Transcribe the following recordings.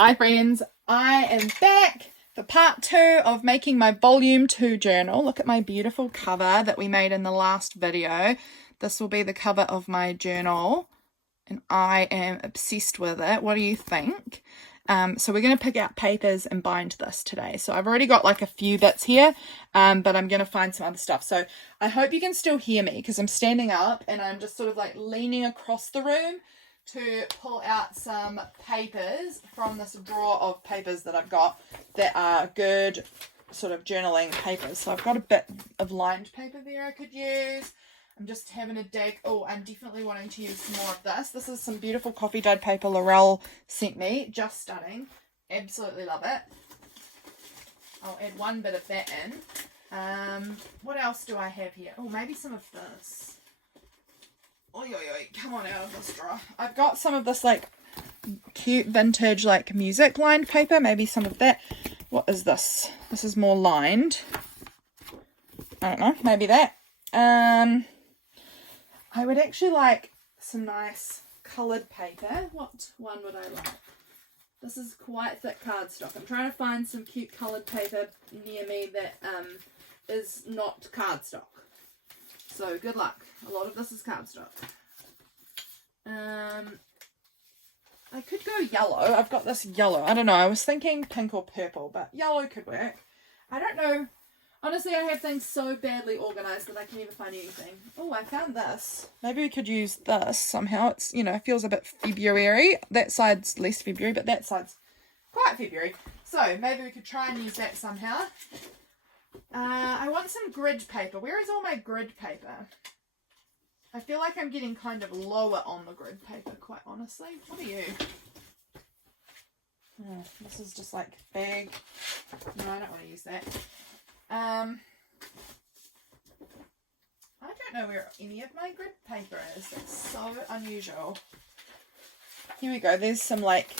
Hi friends, I am back for part 2 of making my volume 2 journal. Look at my beautiful cover that we made in the last video. This will be the cover of my journal and I am obsessed with it. What do you think? So we're going to pick out papers and bind this today. So I've already got like a few bits here, but I'm going to find some other stuff. So I hope you can still hear me because I'm standing up and I'm just sort of like leaning across the room to pull out some papers from this drawer of papers that I've got that are good sort of journaling papers. So I've got a bit of lined paper there I could use. I'm just having a dig. Oh, I'm definitely wanting to use some more of this. This is some beautiful coffee dyed paper Laurel sent me. Just stunning. Absolutely love it. I'll add one bit of that in. What else do I have here? Oh, maybe some of this. Oi, come on out of this drawer. I've got some of this like cute vintage like music lined paper. Maybe some of that. What is this? This is more lined. I don't know. Maybe that. I would actually like some nice coloured paper. What one would I like? This is quite thick cardstock. I'm trying to find some cute coloured paper near me that is not cardstock. So good luck. A lot of this is cardstock. I could go yellow. I've got this yellow. I don't know. I was thinking pink or purple, but yellow could work. I don't know. Honestly, I have things so badly organised that I can never find anything. Oh, I found this. Maybe we could use this somehow. It's, you know, it feels a bit February. That side's less February, but that side's quite February. So maybe we could try and use that somehow. I want some grid paper. Where is all my grid paper? I feel like I'm getting kind of lower on the grid paper, quite honestly. What are you? Oh, this is just like big. No, I don't want to use that. I don't know where any of my grid paper is. That's so unusual. Here we go. There's some like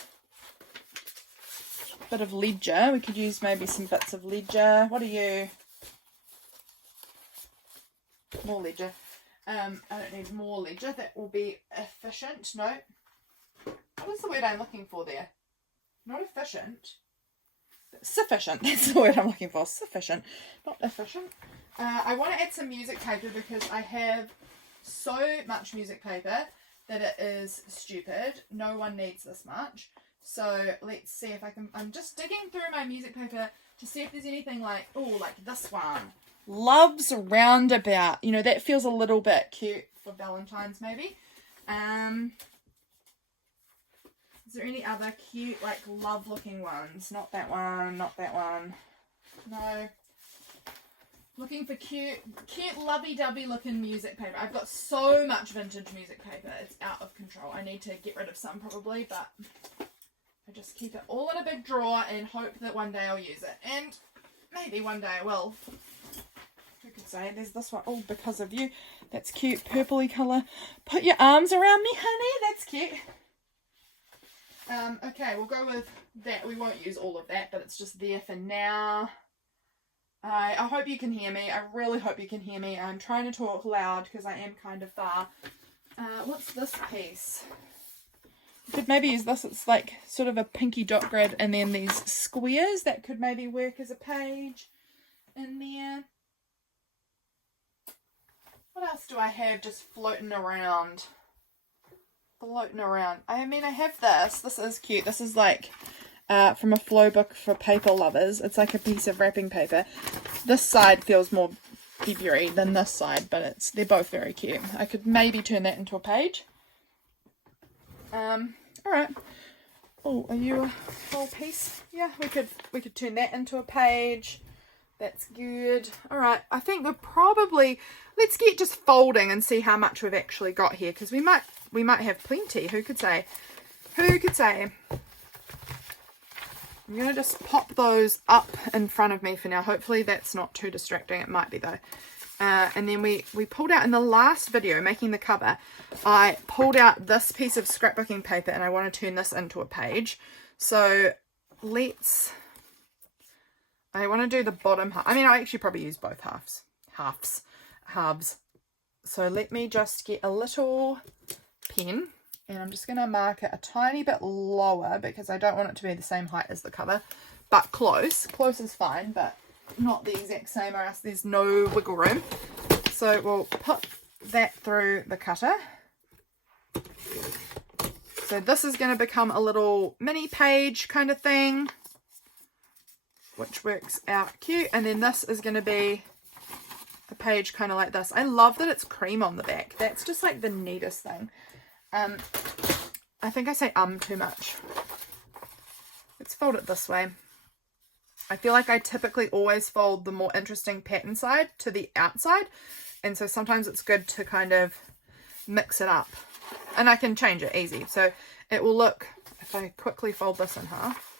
bit of ledger. We could use maybe some bits of ledger. What are you? More ledger. I don't need more ledger. That will be efficient. No. What is the word I'm looking for there? Not efficient. Sufficient. That's the word I'm looking for. Sufficient. Not efficient. I want to add some music paper because I have so much music paper that it is stupid. No one needs this much. So let's see if I can. I'm just digging through my music paper to see if there's anything like, oh, like this one. Love's Roundabout. You know, that feels a little bit cute for Valentine's maybe. Is there any other cute, like, love-looking ones? Not that one, not that one. No. Looking for cute, lovey-dovey looking music paper. I've got so much vintage music paper. It's out of control. I need to get rid of some probably, but I just keep it all in a big drawer and hope that one day I'll use it. And maybe one day I will. Who could say? There's this one. Oh, Because of You. That's cute. Purpley colour. Put your arms around me, honey. That's cute. Okay, we'll go with that. We won't use all of that, but it's just there for now. I hope you can hear me. I really hope you can hear me. I'm trying to talk loud because I am kind of far. What's this piece? You could maybe use this. It's like sort of a pinky dot grid and then these squares that could maybe work as a page in there. What else do I have just floating around? I mean, I have this. This is cute. This is like from a flow book for paper lovers. It's like a piece of wrapping paper. This side feels more February than this side, but they're both very cute. I could maybe turn that into a page. All right. Oh, are you a whole piece? Yeah, we could turn that into a page. That's good. All right. I think we're probably, let's get just folding and see how much we've actually got here because we might have plenty. Who could say? Who could say? I'm going to just pop those up in front of me for now. Hopefully that's not too distracting. It might be though. And then we pulled out in the last video making the cover, I pulled out this piece of scrapbooking paper and I want to turn this into a page. So I want to do the bottom half. I mean, I actually probably use both halves. So let me just get a little pen And I'm just going to mark it a tiny bit lower because I don't want it to be the same height as the cover, but close. Close is fine, but not the exact same, or else there's no wiggle room. So we'll put that through the cutter. So this is going to become a little mini page kind of thing, which works out cute. And then this is going to be a page kind of like this. I love that it's cream on the back. That's just like the neatest thing. I think I say too much. Let's fold it this way. I feel like I typically always fold the more interesting pattern side to the outside, and so sometimes it's good to kind of mix it up, and I can change it easy. So it will look, if I quickly fold this in half,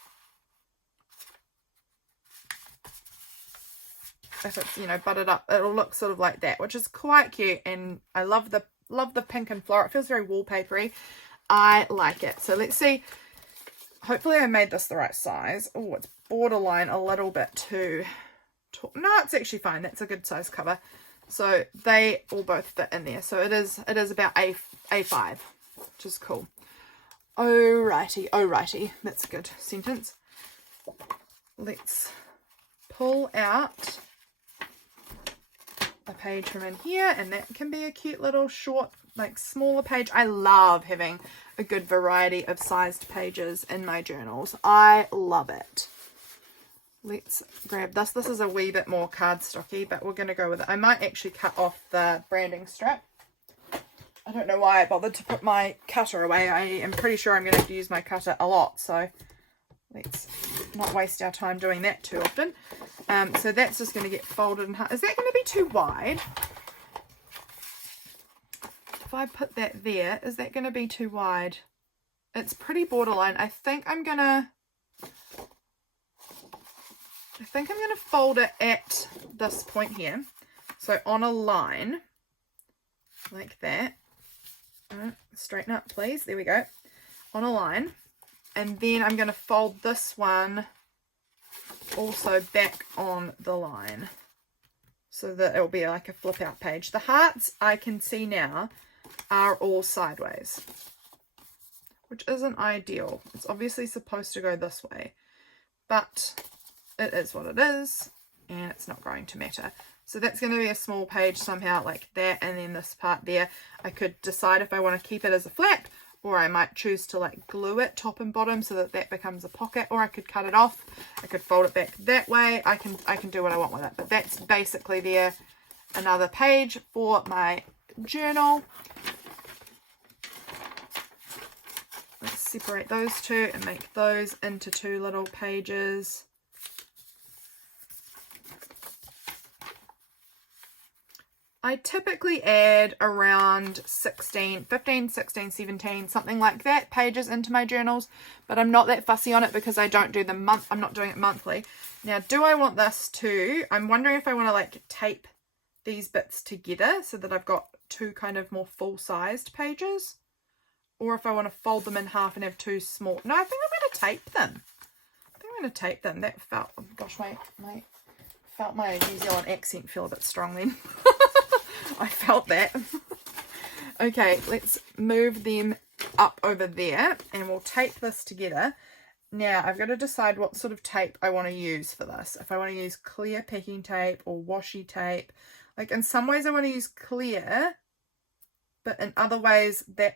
if it's, you know, buttered up, it'll look sort of like that, which is quite cute. And I love the pink and floral. It feels very wallpapery. I like it. So let's see. Hopefully I made this the right size. Oh, it's borderline a little bit too tall. No, it's actually fine. That's a good size cover. So they all both fit in there. So it is about A5, which is cool. Alrighty. That's a good sentence. Let's pull out a page from in here, and that can be a cute little short, like smaller page. I love having a good variety of sized pages in my journals. I love it. Let's grab this. This is a wee bit more cardstocky, but we're going to go with it. I might actually cut off the branding strap. I don't know why I bothered to put my cutter away. I am pretty sure I'm going to have to use my cutter a lot, so let's not waste our time doing that too often. So that's just going to get folded in half. Is that going to be too wide? If I put that there, is that going to be too wide? It's pretty borderline. I think I'm going to fold it at this point here. So on a line, like that. Straighten up, please. There we go. On a line. And then I'm going to fold this one also back on the line, so that it'll be like a flip out page. The hearts, I can see now, are all sideways, which isn't ideal. It's obviously supposed to go this way, but it is what it is, and it's not going to matter. So that's going to be a small page somehow like that, and then this part there, I could decide if I want to keep it as a flap, or I might choose to like glue it top and bottom so that that becomes a pocket, or I could cut it off. I could fold it back that way. I can do what I want with it, but that's basically there. Another page for my journal. Let's separate those two and make those into two little pages. I typically add around 15, 16, 17, something like that, pages into my journals, but I'm not that fussy on it because I don't do I'm not doing it monthly. Now, do I want this to, I'm wondering if I want to like tape these bits together so that I've got two kind of more full-sized pages, or if I want to fold them in half and have two small. No, I think I'm going to tape them. That felt, oh gosh, felt my New Zealand accent feel a bit strong then. I felt that. Okay, let's move them up over there and we'll tape this together. Now, I've got to decide what sort of tape I want to use for this. If I want to use clear packing tape or washi tape. Like, in some ways I want to use clear, but in other ways I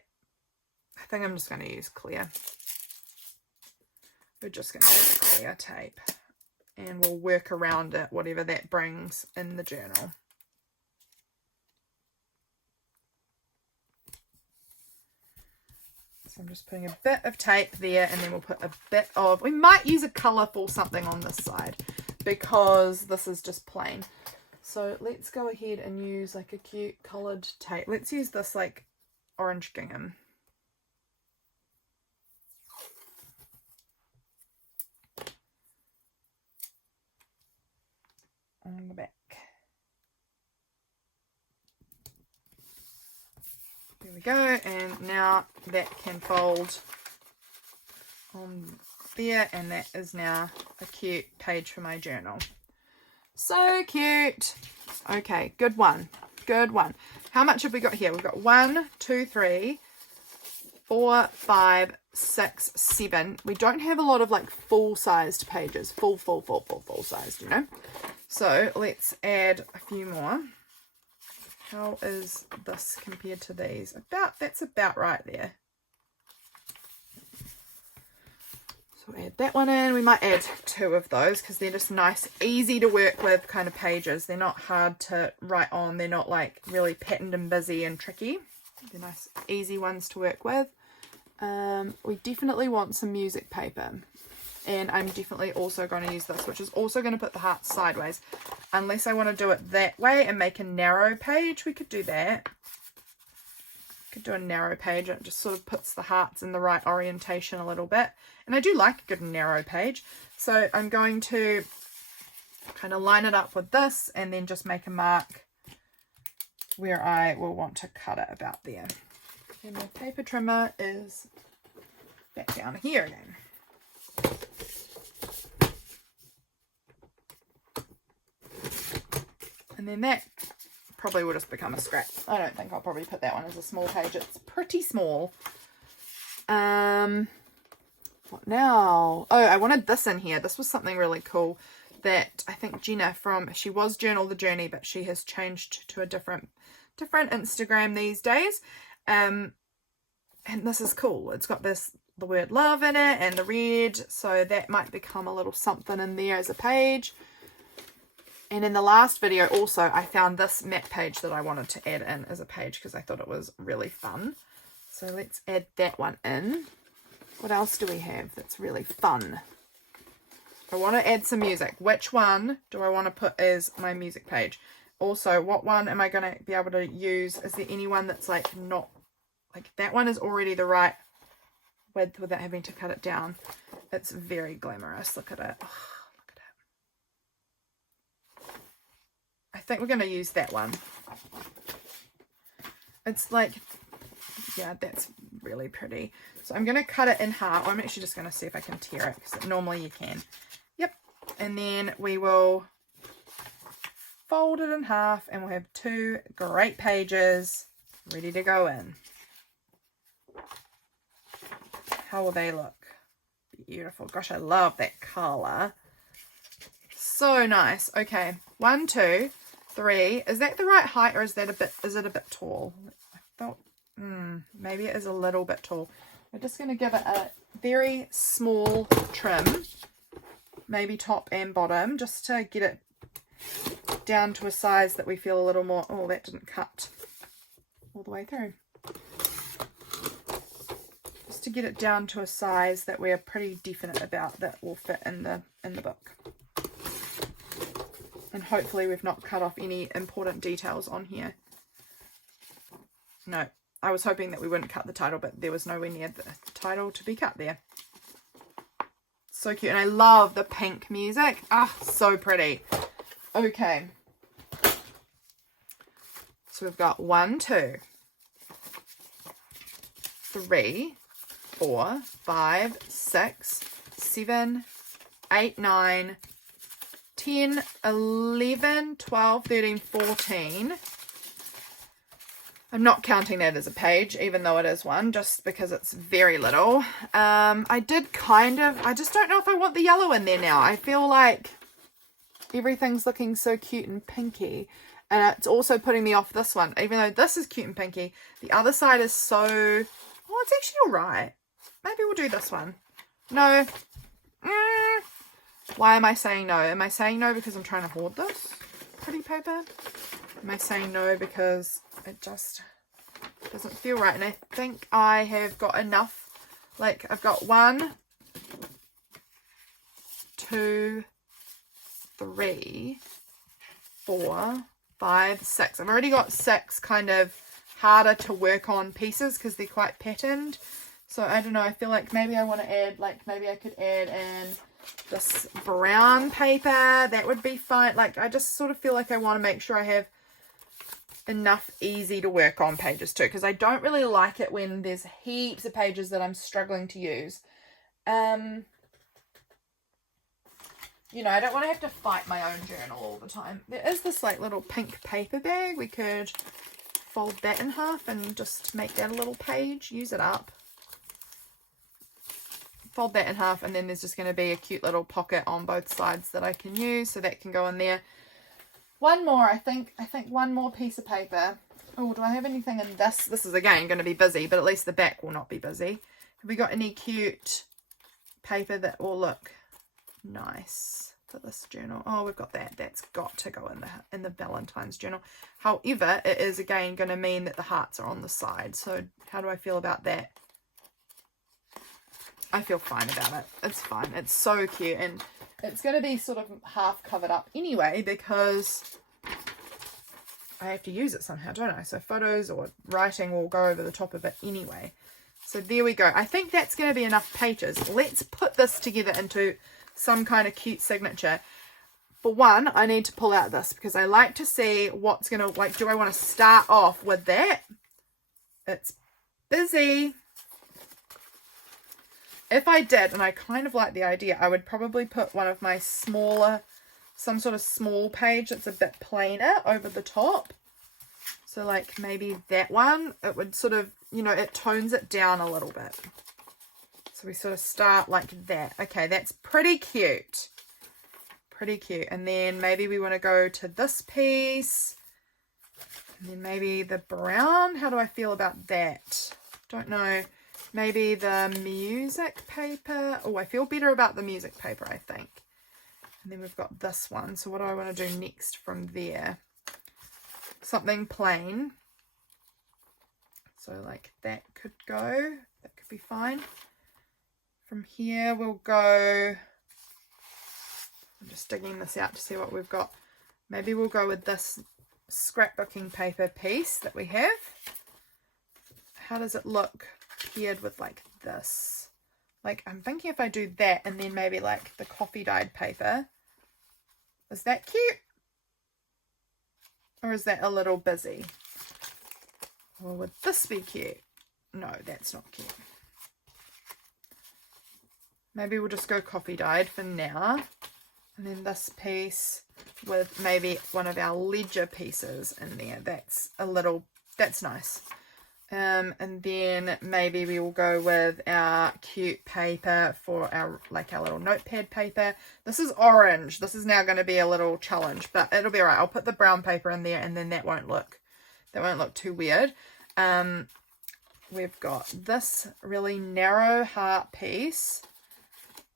think I'm just going to use clear. We're just going to use clear tape, and we'll work around it, whatever that brings in the journal. So I'm just putting a bit of tape there, and then we'll put a bit of, we might use a colourful something on this side because this is just plain. So let's go ahead and use like a cute coloured tape. Let's use this like orange gingham. On the back. There we go, and now that can fold on there, and that is now a cute page for my journal. So cute. Okay, good one. How much have we got here? We've got 1, 2, 3, 4, 5, 6, 7. We don't have a lot of like full-sized pages, full-sized, you know. So let's add a few more. How is this compared to these? That's about right there. So we'll add that one in. We might add 2 of those because they're just nice, easy to work with kind of pages. They're not hard to write on. They're not like really patterned and busy and tricky. They're nice, easy ones to work with. We definitely want some music paper. And I'm definitely also going to use this, which is also going to put the hearts sideways. Unless I want to do it that way and make a narrow page, we could do that. Could do a narrow page. It just sort of puts the hearts in the right orientation a little bit. And I do like a good narrow page. So I'm going to kind of line it up with this and then just make a mark where I will want to cut it about there. And my paper trimmer is back down here again. And then that probably will just become a scrap. I don't think I'll probably put that one as a small page. It's pretty small. What now? Oh, I wanted this in here. This was something really cool that I think Jenna she was Journal the Journey, but she has changed to a different Instagram these days. And this is cool. It's got the word love in it and the red. So that might become a little something in there as a page. And in the last video also, I found this map page that I wanted to add in as a page because I thought it was really fun. So let's add that one in. What else do we have that's really fun? I want to add some music. Which one do I want to put as my music page? Also, what one am I going to be able to use? Is there anyone that's like not, like that one is already the right width without having to cut it down. It's very glamorous. Look at it. Oh. I think we're going to use that one. It's like, yeah, that's really pretty. So I'm going to cut it in half. I'm actually just going to see if I can tear it because normally you can. Yep. And then we will fold it in half and we'll have 2 great pages ready to go in. How will they look? Beautiful. Gosh, I love that color. So nice. Okay. 1, 2, 3. Is that the right height or is it a bit tall? I thought maybe it is a little bit tall. We're just going to give it a very small trim, maybe top and bottom, just to get it down to a size that we feel a little more. Oh, that didn't cut all the way through. Just to get it down to a size that we're pretty definite about that will fit in the book. And hopefully we've not cut off any important details on here. No, I was hoping that we wouldn't cut the title, but there was nowhere near the title to be cut there. So cute. And I love the pink music. Ah, so pretty. Okay. So we've got 1, 2, 3, 4, 5, 6, 7, 8, 9, 10, 11, 12, 13, 14. I'm not counting that as a page, even though it is one, just because it's very little. I just don't know if I want the yellow in there now. I feel like everything's looking so cute and pinky. And it's also putting me off this one. Even though this is cute and pinky, the other side is so... Oh, it's actually alright. Maybe we'll do this one. No. Why am I saying no? Am I saying no because I'm trying to hoard this pretty paper? Am I saying no because it just doesn't feel right? And I think I have got enough. Like, I've got 1, 2, 3, 4, 5, 6. I've already got 6 kind of harder to work on pieces because they're quite patterned. So I don't know, I feel like maybe I want to add, like maybe I could add in this brown paper. That would be fine. Like, I just sort of feel like I want to make sure I have enough easy to work on pages too, because I don't really like it when there's heaps of pages that I'm struggling to use. You know, I don't want to have to fight my own journal all the time. There is this like little pink paper bag. We could fold that in half and just make that a little page, use it up. fold that in half, and then there's just going to be a cute little pocket on both sides that I can use, so that can go in there. One more, I think one more piece of paper. Oh, do I have anything in this? This is again going to be busy, but at least the back will not be busy. Have we got any cute paper that will look nice for this journal? Oh, we've got that. That's got to go in the Valentine's journal. However, it is again going to mean that the hearts are on the side. So how do I feel about that? I feel fine about it. It's fine. It's so cute, and it's going to be sort of half covered up anyway because I have to use it somehow, don't I? So photos or writing will go over the top of it anyway. So there we go. I think that's going to be enough pages. Let's put this together into some kind of cute signature. For one, I need to pull out this because I like to see what's going to, like, do I want to start off with that? It's busy. If I did, and I kind of like the idea, I would probably put one of my smaller, some sort of small page that's a bit plainer over the top. So like maybe that one, it would sort of, you know, it tones it down a little bit. So we sort of start like that. Okay, that's pretty cute. Pretty cute. And then maybe we want to go to this piece. And then maybe the brown. How do I feel about that? Don't know. Maybe the music paper. Oh, I feel better about the music paper, I think. And then we've got this one. So what do I want to do next from there? Something plain. So like that could go. That could be fine. From here we'll go. I'm just digging this out to see what we've got. Maybe we'll go with this scrapbooking paper piece that we have. How does it look paired with like this? Like I'm thinking if I do that and then maybe like the coffee dyed paper. Is that cute? Or is that a little busy? Or would this be cute? No, that's not cute. Maybe we'll just go coffee dyed for now. And then this piece with maybe one of our ledger pieces in there. That's nice. And then maybe we will go with our cute paper for our little notepad paper. This is orange. This is now going to be a little challenge, but it'll be all right. I'll put the brown paper in there and then that won't look too weird. We've got this really narrow heart piece.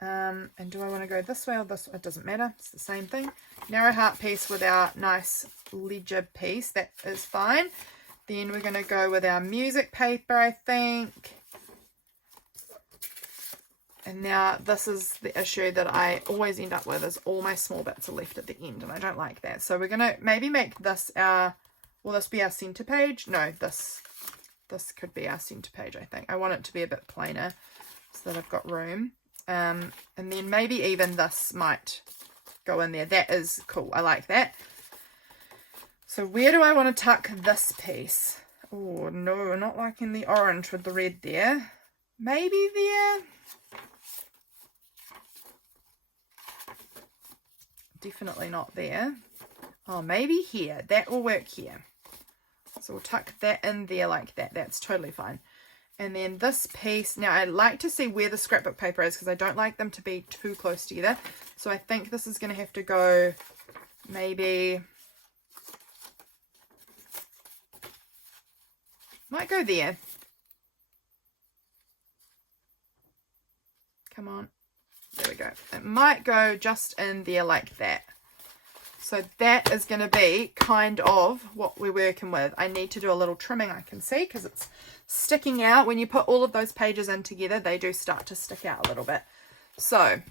And do I want to go this way or this way? It doesn't matter. It's the same thing. Narrow heart piece with our nice ledger piece. That is fine. Then we're going to go with our music paper, I think. And now this is the issue that I always end up with, is all my small bits are left at the end, and I don't like that. So we're going to maybe make this will this be our center page? No, this could be our center page, I think. I want it to be a bit plainer so that I've got room. And then maybe even this might go in there. That is cool. I like that. So where do I want to tuck this piece? Oh, no, not liking the orange with the red there. Maybe there. Definitely not there. Oh, maybe here. That will work here. So we'll tuck that in there like that. That's totally fine. And then this piece, now I like to see where the scrapbook paper is because I don't like them to be too close together. So I think this is going to have to go maybe, might go there. Come on. There we go. It might go just in there like that. So that is going to be kind of what we're working with. I need to do a little trimming, I can see, because it's sticking out. When you put all of those pages in together, they do start to stick out a little bit. So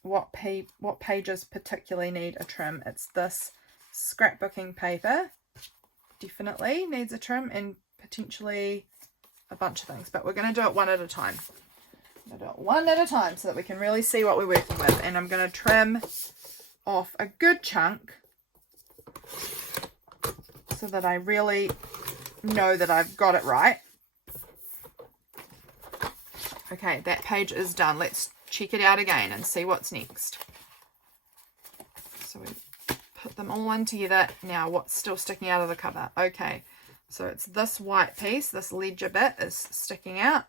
what pages particularly need a trim? It's this scrapbooking paper. Definitely needs a trim, and potentially a bunch of things. But we're going to do it one at a time. I'm going to do it one at a time so that we can really see what we're working with. And I'm going to trim off a good chunk so that I really know that I've got it right. Okay, that page is done. Let's check it out again and see what's next. So we put them all in together. Now what's still sticking out of the cover? Okay, so it's this white piece, this ledger bit is sticking out.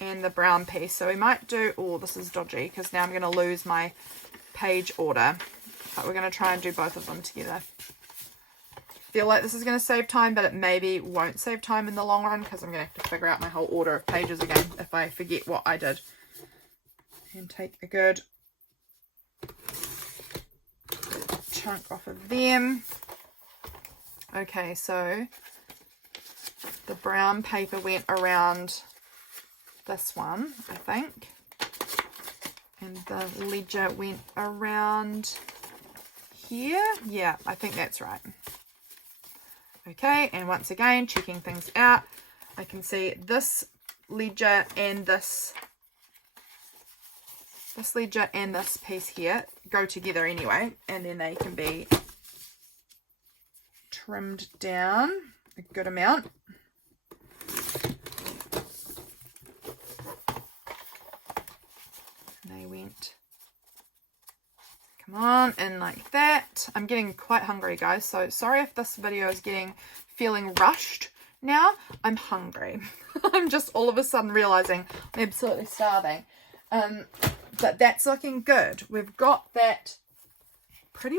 and the brown piece. So we might do, oh, this is dodgy because now I'm going to lose my page order. But we're going to try and do both of them together. Feel like this is going to save time, but it maybe won't save time in the long run because I'm going to have to figure out my whole order of pages again if I forget what I did. And take a good chunk off of them. Okay, so the brown paper went around this one, I think. And the ledger went around here. Yeah, I think that's right. Okay, and once again, checking things out, I can see this ledger and this ledger and this piece here go together anyway, and then they can be trimmed down a good amount. And they went, come on, in like that. I'm getting quite hungry, guys, so sorry if this video is feeling rushed now. I'm hungry. I'm just all of a sudden realizing I'm absolutely starving. But that's looking good. We've got that pretty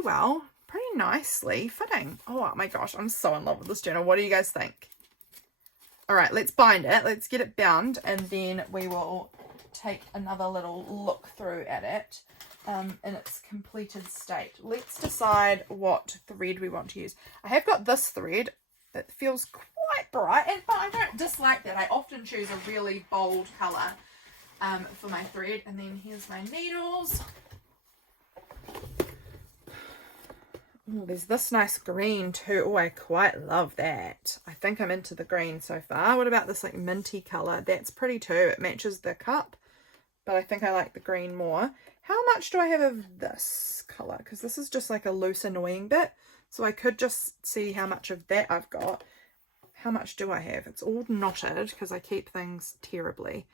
nicely fitting. Oh my gosh, I'm so in love with this journal. What do you guys think? All right, let's bind it. Let's get it bound, and then we will take another little look through at it in its completed state. Let's decide what thread we want to use. I have got this thread. It feels quite bright, but I don't dislike that. I often choose a really bold colour for my thread. And then here's my needles. Oh, there's this nice green too. Oh, I quite love that. I think I'm into the green so far. What about this like minty colour? That's pretty too. It matches the cup, but I think I like the green more. How much do I have of this colour? Because this is just like a loose annoying bit. So I could just see how much of that I've got. How much do I have? It's all knotted because I keep things terribly.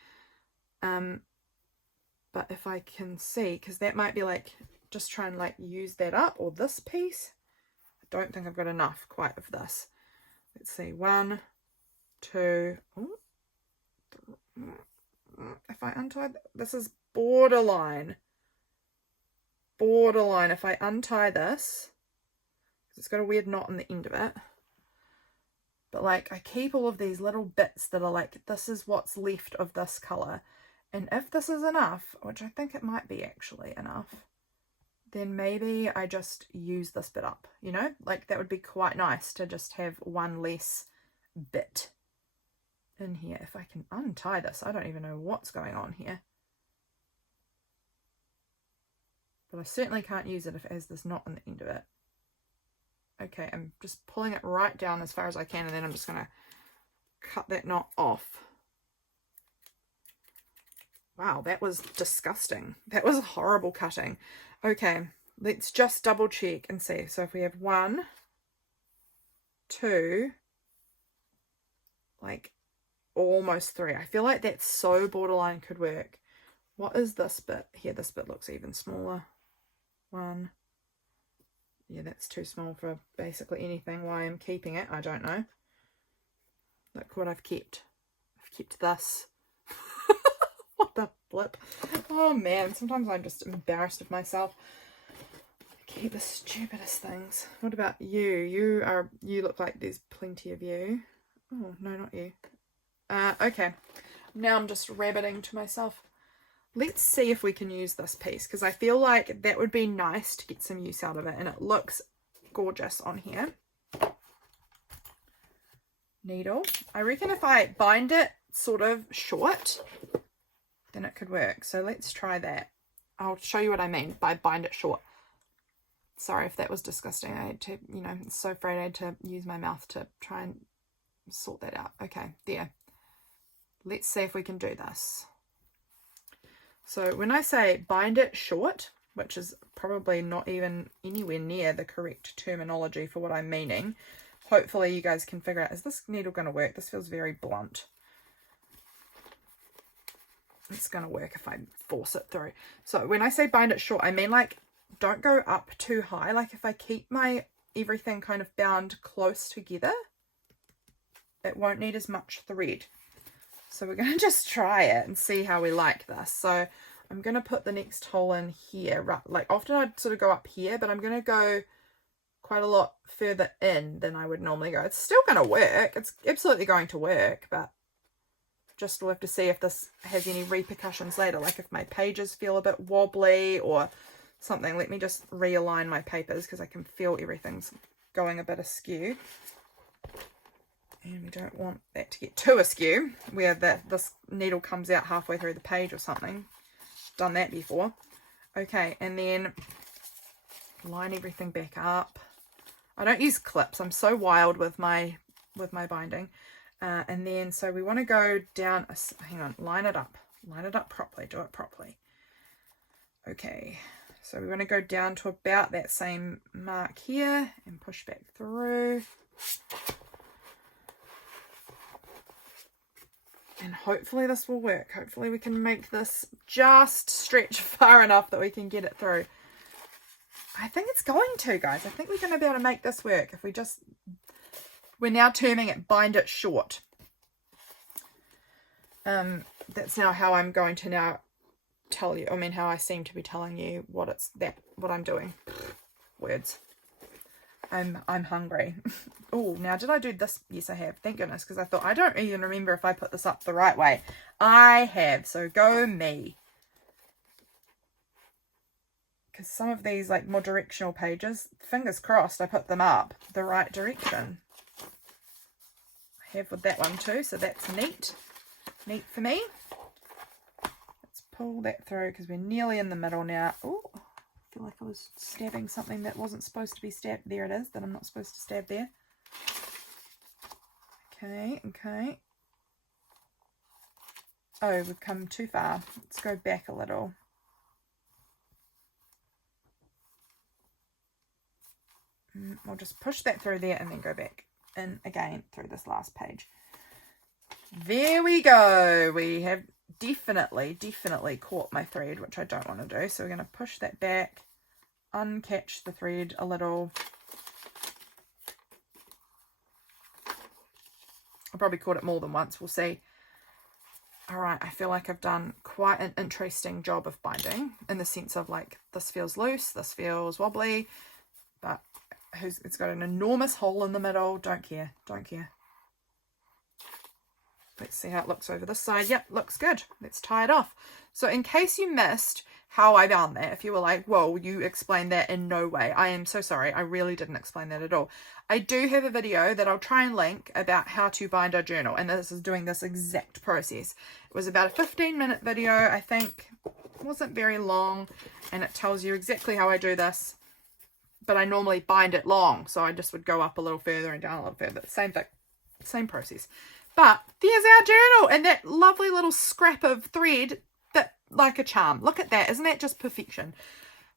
But if I can see, because that might be like, just try and like use that up, or this piece. I don't think I've got enough quite of this. Let's see, 1, 2, if I untie, this is borderline. If I untie this, it's got a weird knot in the end of it. But like, I keep all of these little bits that are like, this is what's left of this colour. And if this is enough, which I think it might be actually enough, then maybe I just use this bit up, you know? Like, that would be quite nice to just have one less bit in here. If I can untie this, I don't even know what's going on here. But I certainly can't use it if it has this knot on the end of it. Okay, I'm just pulling it right down as far as I can, and then I'm just going to cut that knot off. Wow, that was disgusting. That was horrible cutting. Okay, let's just double check and see. So if we have 1, 2, like almost 3. I feel like that's so borderline could work. What is this bit? Here, this bit looks even smaller. 1. Yeah, that's too small for basically anything. Why I'm keeping it, I don't know. Look what I've kept. I've kept this. What the flip? Oh man, sometimes I'm just embarrassed of myself. I keep the stupidest things. What about you? You look like there's plenty of you. Oh, no, not you. Okay. Now I'm just rabbiting to myself. Let's see if we can use this piece, because I feel like that would be nice to get some use out of it, and it looks gorgeous on here. Needle. I reckon if I bind it sort of short, then it could work. So let's try that. I'll show you what I mean by bind it short. Sorry if that was disgusting. I had to, you know, so afraid I had to use my mouth to try and sort that out. Okay, there. Let's see if we can do this. So when I say bind it short, which is probably not even anywhere near the correct terminology for what I'm meaning, hopefully you guys can figure out, is this needle going to work? This feels very blunt. It's going to work if I force it through. So when I say bind it short, I mean like don't go up too high. Like if I keep my everything kind of bound close together, it won't need as much thread. So we're going to just try it and see how we like this. So I'm going to put the next hole in here, right? Like often I'd sort of go up here, but I'm going to go quite a lot further in than I would normally go. It's still going to work. It's absolutely going to work, but just we'll have to see if this has any repercussions later, like if my pages feel a bit wobbly or something. Let me just realign my papers because I can feel everything's going a bit askew. And we don't want that to get too askew, where this needle comes out halfway through the page or something. Done that before. Okay, and then line everything back up. I don't use clips. I'm so wild with my binding. And then, so we want to go down, hang on, line it up properly, do it properly. Okay, so we want to go down to about that same mark here and push back through. And hopefully this will work. Hopefully we can make this just stretch far enough that we can get it through. I think it's going to, guys. I think we're going to be able to make this work if we just... We're now terming it bind it short. That's now how I'm going to now tell you. I mean, how I seem to be telling you what I'm doing. Words. I'm hungry. Oh, now did I do this? Yes, I have. Thank goodness, because I thought, I don't even remember if I put this up the right way. I have, so go me. Because some of these, like, more directional pages, fingers crossed I put them up the right direction. I have with that one too, so that's neat. Neat for me. Let's pull that through because we're nearly in the middle now. Oh, I feel like I was stabbing something that wasn't supposed to be stabbed. There it is, that I'm not supposed to stab there. Okay, okay. Oh, we've come too far. Let's go back a little. We'll just push that through there and then go back in again through this last page. There we go. We have definitely caught my thread, which I don't want to do. So we're going to push that back, uncatch the thread a little. I probably caught it more than once. We'll see. All right, I feel like I've done quite an interesting job of binding in the sense of like this feels loose, this feels wobbly, but it's got an enormous hole in the middle. Don't care. Let's see how it looks over this side. Yep, looks good. Let's tie it off. So in case you missed how I found that, if you were like, whoa, you explained that in no way, I am so sorry. I really didn't explain that at all. I do have a video that I'll try and link about how to bind a journal, and this is doing this exact process. It was about a 15-minute video, I think. It wasn't very long, and it tells you exactly how I do this. But I normally bind it long, so I just would go up a little further and down a little further. Same thing, same process. But there's our journal and that lovely little scrap of thread that like a charm. Look at that. Isn't that just perfection?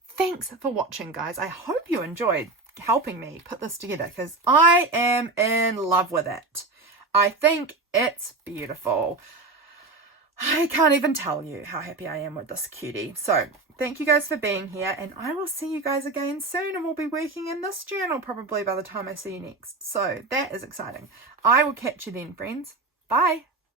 Thanks for watching, guys. I hope you enjoyed helping me put this together because I am in love with it. I think it's beautiful. I can't even tell you how happy I am with this cutie. So thank you guys for being here, and I will see you guys again soon, and we'll be working in this journal probably by the time I see you next. So that is exciting. I will catch you then, friends. Bye.